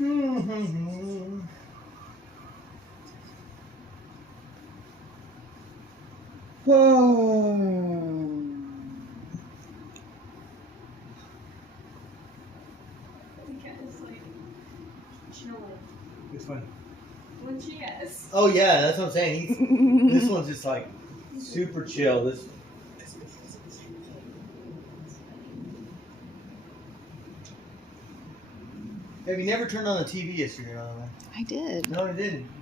It's funny. When she is. Oh yeah, that's what I'm saying. This one's just like super chill. This. Have you never turned on the TV yesterday? I did. No, I didn't.